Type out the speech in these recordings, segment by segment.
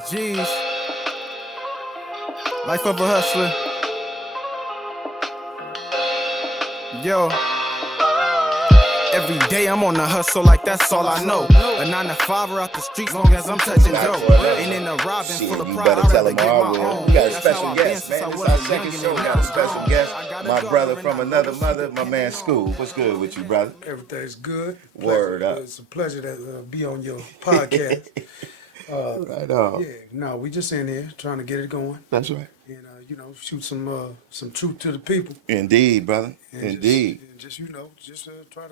Jeez, life of a hustler. Yo, every day I'm on the hustle like that's all I know. A 9 to 5 out the streets long as I'm touching dough. Ain't in a robbing full of You pride. better I'd tell rather him get I my will. own. We got a That's how special I've been guest, since I man. This was our a second youngin' show. and We now got a I'm special grown. guest, I got a my daughter brother and from I another know she mother, my man depending School. on. What's good with you, brother? Everything's good. Word up. It's a pleasure to be on your podcast. Right on. Yeah, no, we just in here trying to get it going That's right. and shoot some truth to the people Indeed, brother. and Indeed. just try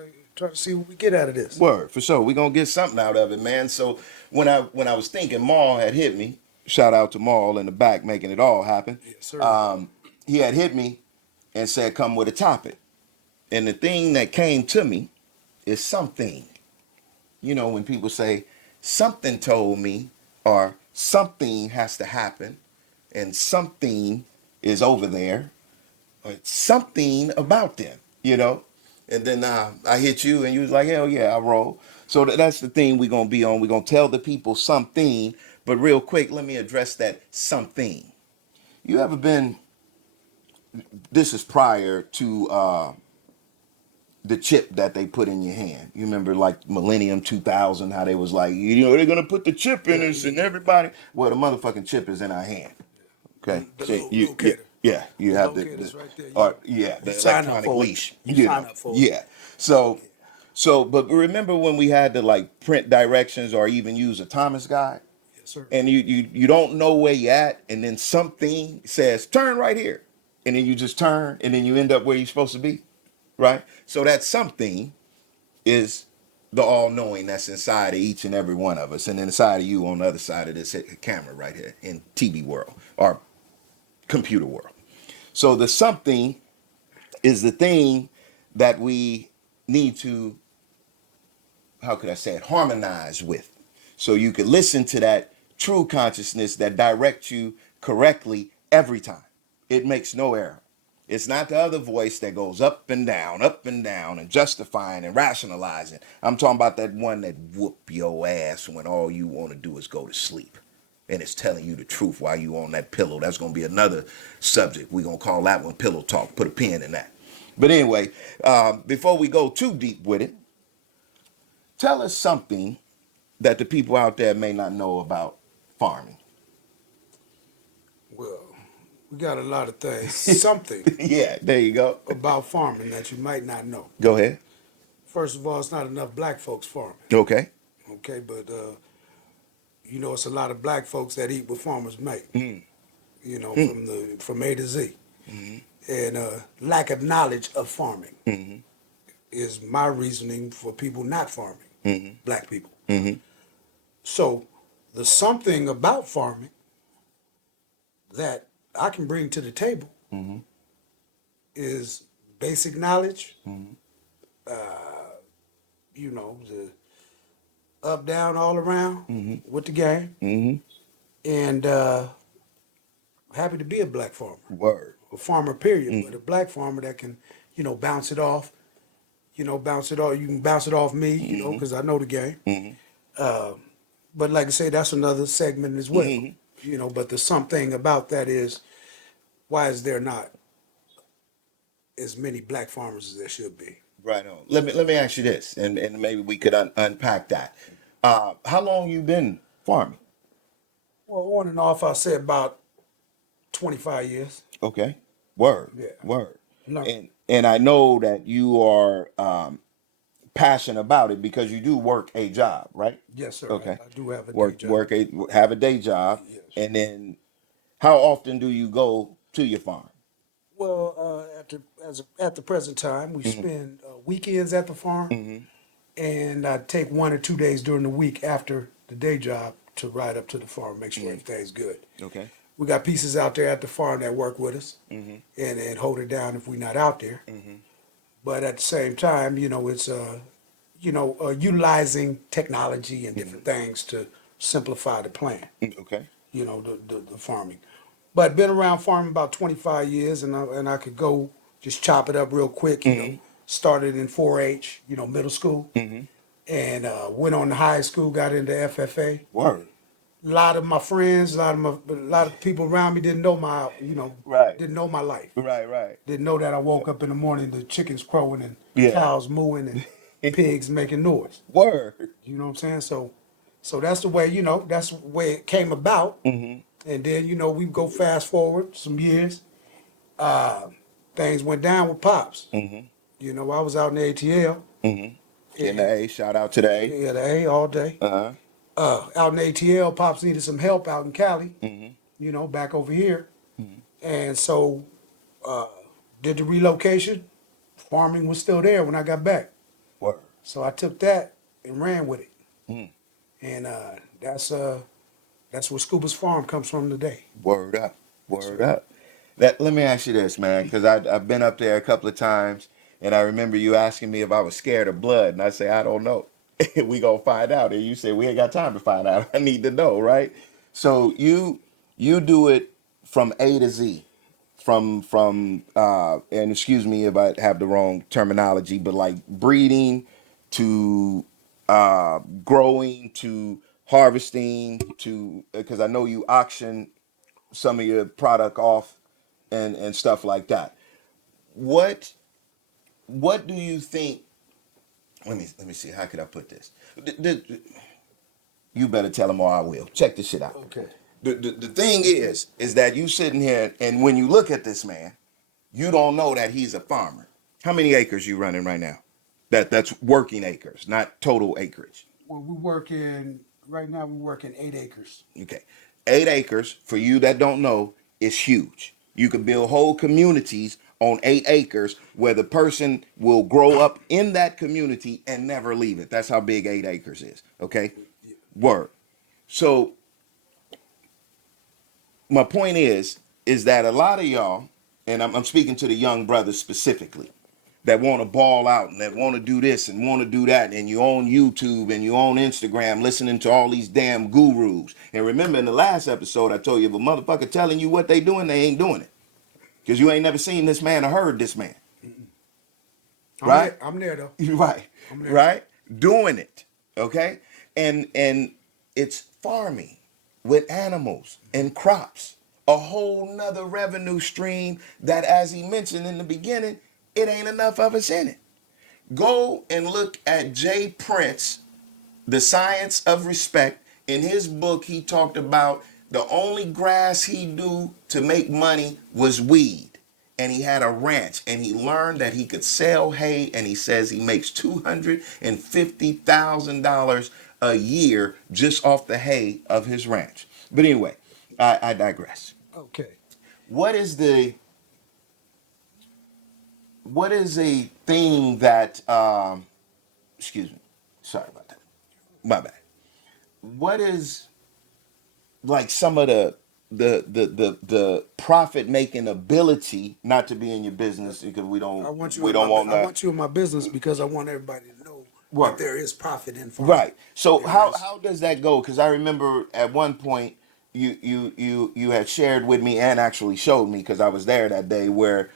to see what we get out of this. Word, for sure. We're gonna get something out of it, man. So when I was thinking Maul had hit me, shout out to Maul in the back making it all happen. Yes, sir. He had hit me and said, come with a topic. And the thing that came to me is something. You know, when people say, something told me, or something has to happen, and something is over there, or something about them, you know? And then I hit you, and you was like, hell yeah, I roll. So that's the thing we're going to be on. We're going to tell the people something, but real quick, let me address that something. You ever been, this is prior to the chip that they put in your hand. You remember like Millennium 2000, how they was like, you know, they're gonna put the chip in us and everybody. Well, the motherfucking chip is in our hand. Okay, The so little you, locator. you The have locator's right there. or yeah, You the sign up electronic for it. leash. You sign know, up for it. yeah. But remember when we had to like print directions or even use a Thomas guide, Yes, sir. and you don't know where you at, and then something says turn right here, and then you just turn, and then you end up where you're supposed to be, right? So that something is the all-knowing that's inside of each and every one of us, and inside of you on the other side of this camera right here in TV world or computer world. So the something is the thing that we need to, how could I say it, harmonize with. So you could listen to that true consciousness that directs you correctly every time. It makes no error. It's not the other voice that goes up and down, and justifying and rationalizing. I'm talking about that one that whoop your ass when all you want to do is go to sleep. And it's telling you the truth while you on that pillow. That's going to be another subject. We're going to call that one pillow talk. Put a pin in that. But anyway, before we go too deep with it, tell us something that the people out there may not know about farming. Well, we got a lot of things. Something Yeah, there you go. about farming that you might not know. Go ahead. First of all, it's not enough black folks farming. Okay. Okay, but it's a lot of black folks that eat what farmers make. Mm. From A to Z. Mm-hmm. And lack of knowledge of farming Mm-hmm. is my reasoning for people not farming, Mm-hmm. black people. Mm-hmm. So the something about farming that I can bring to the table Mm-hmm. is basic knowledge, Mm-hmm. the up, down, all around Mm-hmm. with the game, Mm-hmm. and happy to be a black farmer. Word. A farmer, period, Mm. but a black farmer that can, bounce it off. Bounce it off. You can bounce it off me, Mm-hmm. because I know the game. Mm-hmm. But like I say, that's another segment as well. Mm-hmm. But the something about that is, why is there not as many black farmers as there should be? Right on. Let me ask you this, and maybe we could unpack that. How long you been farming? Well, on and off, I say about 25 years. Okay. Word. Yeah. Word. No. And I know that you are passionate about it because you do work a job, right? Yes, sir. Okay. I do have a Work day job. have a day job, Yes. and then how often do you go to your farm? Well, at the present time, we spend weekends at the farm, Mm-hmm. and I take 1 or 2 days during the week after the day job to ride up to the farm, make sure everything's good. Okay. We got pieces out there at the farm that work with us Mm-hmm. and hold it down if we're not out there. Mm-hmm. But at the same time, it's utilizing technology and different things to simplify the plan. Okay. The farming. But been around farming about 25 years, and I could go just chop it up real quick. Started in 4-H, middle school, Mm-hmm. and went on to high school, got into FFA, Word. A lot of my friends, a lot of people around me didn't know Right. didn't know my life. Right. Right. Didn't know that I woke up in the morning, the chickens crowing and Yeah. cows mooing and pigs making noise. Word. You know what I'm saying? So that's the way, that's the way it came about. Mm-hmm. And then, we go fast forward some years. Things went down with Pops. Mm-hmm. I was out in the ATL. Mm-hmm. In the And, A, shout out to the A. yeah, the A all day. Uh-huh. Out in the ATL, Pops needed some help out in Cali, Mm-hmm. back over here. Mm-hmm. And so did the relocation. Farming was still there when I got back. Word. So I took that and ran with it. Mm. And that's where Scuba's Farm comes from today. Word up. Word up. Let me ask you this, man, because I've been up there a couple of times, and I remember you asking me if I was scared of blood, and I say I don't know. We gonna find out, and you say we ain't got time to find out. I need to know, right? So you do it from A to Z, and excuse me if I have the wrong terminology, but like breeding to growing to harvesting to because I know you auction some of your product off and stuff like that. What what do you think? Let me see. How could I put this? You better tell them or I will. Check this shit out. Okay. The thing is that you sitting here and when you look at this man, you don't know that he's a farmer. How many acres you running right now? That's working acres, not total acreage. Well, right now we work in 8 acres. Okay. 8 acres, for you that don't know, is huge. You can build whole communities on 8 acres where the person will grow up in that community and never leave it. That's how big 8 acres is. Okay? Word. So my point is that a lot of y'all, and I'm speaking to the young brothers specifically, that want to ball out and that want to do this and want to do that, and you on YouTube and you on Instagram listening to all these damn gurus. And remember in the last episode I told you if a motherfucker telling you what they doing, they ain't doing it. Because you ain't never seen this man or heard this man. Right? I'm there though. Right. I'm there. Right? Doing it. Okay? And it's farming with animals and crops. A whole nother revenue stream that, as he mentioned in the beginning, it ain't enough of us in it. Go and look at Jay Prince, The Science of Respect. In his book, he talked about the only grass he do to make money was weed. And he had a ranch and he learned that he could sell hay, and he says he makes $250,000 a year just off the hay of his ranch. But anyway, I digress. Okay. What is a thing that excuse me, sorry about that, my bad. What is like some of the profit making ability, not to be in your business because we don't want I that. want you in my business because I want everybody to know Right. that there is profit in farming. Right. So There how is. how does that go? Because I remember at one point you had shared with me and actually showed me because I was there that day where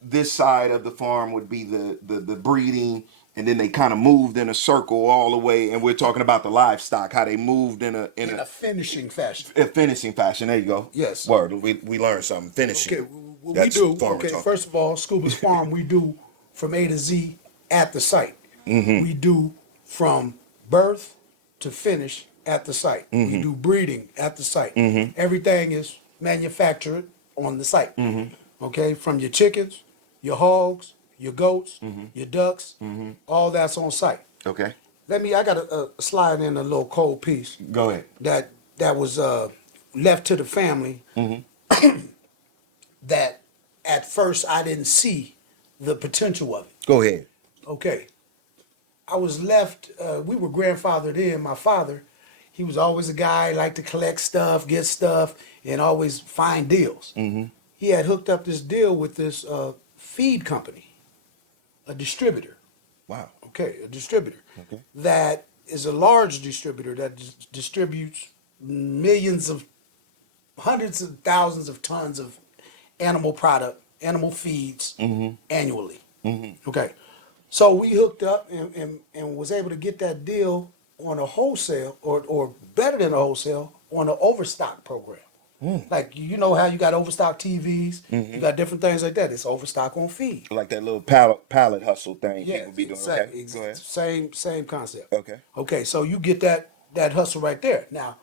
this side of the farm would be the breeding, and then they kind of moved in a circle all the way, and we're talking about the livestock, how they moved in In a finishing fashion. a finishing fashion. There you go. Yes. Word. We learned something. Finishing. Okay, what That's we do, farmer okay, talk. first of all, Scuba's Farm, we do from A to Z at the site. Mm-hmm. We do from birth to finish at the site. Mm-hmm. We do breeding at the site. Mm-hmm. Everything is manufactured on the site. Mm-hmm. Okay, from your chickens, your hogs, your goats, Mm-hmm. your ducks, Mm-hmm. all that's on site. Okay. I got a slide in a little cold piece Go ahead. that was left to the family Mm-hmm. that at first I didn't see the potential of it. Go ahead. Okay. I was left, we were grandfathered in. My father, he was always a guy, liked to collect stuff, get stuff, and always find deals. Mm-hmm. He had hooked up this deal with this feed company, a distributor. Wow. Okay, a distributor. Okay. That is a large distributor that distributes hundreds of thousands of tons of animal product, animal feeds Mm-hmm. annually. Mm-hmm. Okay. So we hooked up and was able to get that deal on a wholesale or better than a wholesale on an overstock program. Like, you know how you got overstock TVs, you got different things like that. It's overstock on feed. Like that little pallet hustle thing Yeah, people be doing. exactly. Okay, go ahead. Same concept. Okay. Okay, so you get that hustle right there. Now,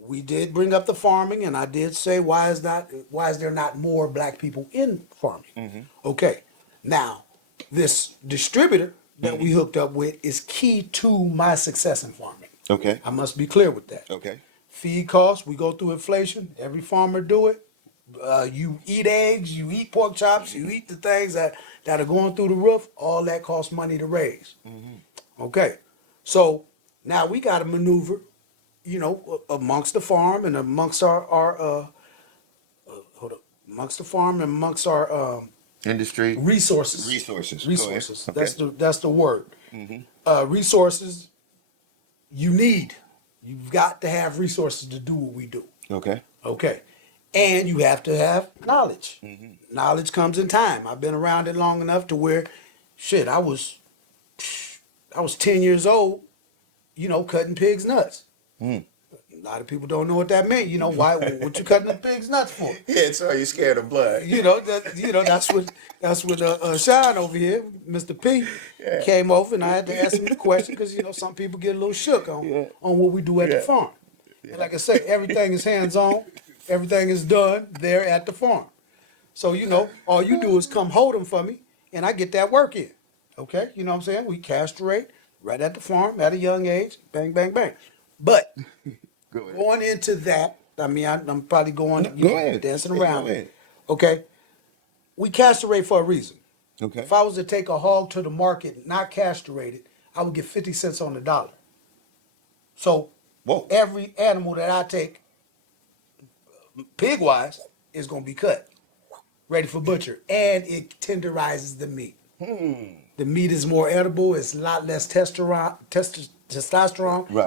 we did bring up the farming, and I did say why is there not more black people in farming? Okay, now this distributor that we hooked up with is key to my success in farming. Okay. I must be clear with that. Okay. Feed costs, we go through inflation. Every farmer do it. You eat eggs, you eat pork chops, you eat the things that are going through the roof. All that costs money to raise. Okay, so now we got to maneuver, you know, amongst the farm and amongst our amongst the farm and amongst our Industry. resources. Resources. Go Resources. ahead. Okay. That's the word. Resources. You've got to have resources to do what we do. Okay. Okay. And you have to have knowledge. Knowledge comes in time. I've been around it long enough to where, shit, I was 10 years old, you know, cutting pigs' nuts. A lot of people don't know what that meant. You know, why? What you cutting the pig's nuts for? Yeah, so you scared of blood. You know, that's what Sean over here, Mr. P, came over, and I had to ask him the question because, you know, some people get a little shook on what we do at the farm. And like I say, everything is hands-on. Everything is done there at the farm. So, you know, all you do is come hold them for me, and I get that work in. Okay? You know what I'm saying? We castrate right at the farm at a young age. Bang, bang, bang. But going into that, I mean, I'm probably going, dancing around. Go ahead. Okay? We castrate for a reason. Okay. If I was to take a hog to the market not castrated, I would get 50 cents on the dollar. So every animal that I take, pig-wise, is going to be cut, ready for butcher, and it tenderizes the meat. The meat is more edible. It's a lot less testosterone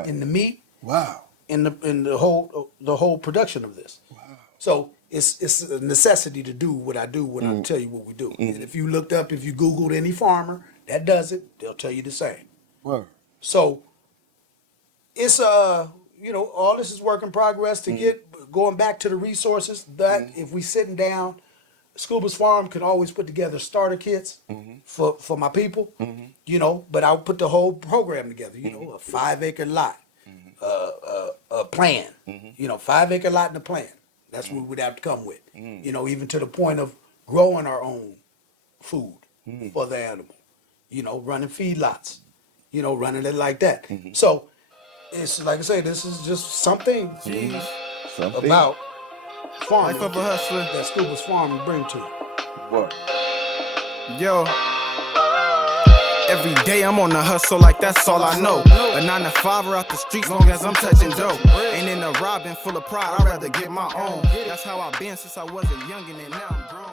in the meat. Wow. In the whole production of this. Wow. So it's a necessity to do what I do when I tell you what we do. And if you Googled any farmer that does it, they'll tell you the same. Wow. So it's you know, all this is work in progress to get going back to the resources that if we sitting down, Scuba's Farm can always put together starter kits for my people, you know, but I'll put the whole program together, you know, a 5-acre lot, a plan, you know, 5-acre lot and a plan. That's what we'd have to come with, you know, even to the point of growing our own food for the animal, you know, running feedlots, you know, running it like that. So it's like I say, this is just something about farming. Life of a hustler. That Scuba's Farm will bring to you. What? Yo. Every day I'm on the hustle like that's all I know. A 9 to 5er out the streets long as I'm touching dough. Ain't in a robbing full of pride, I'd rather get my own. That's how I've been since I was a youngin' and now I'm grown.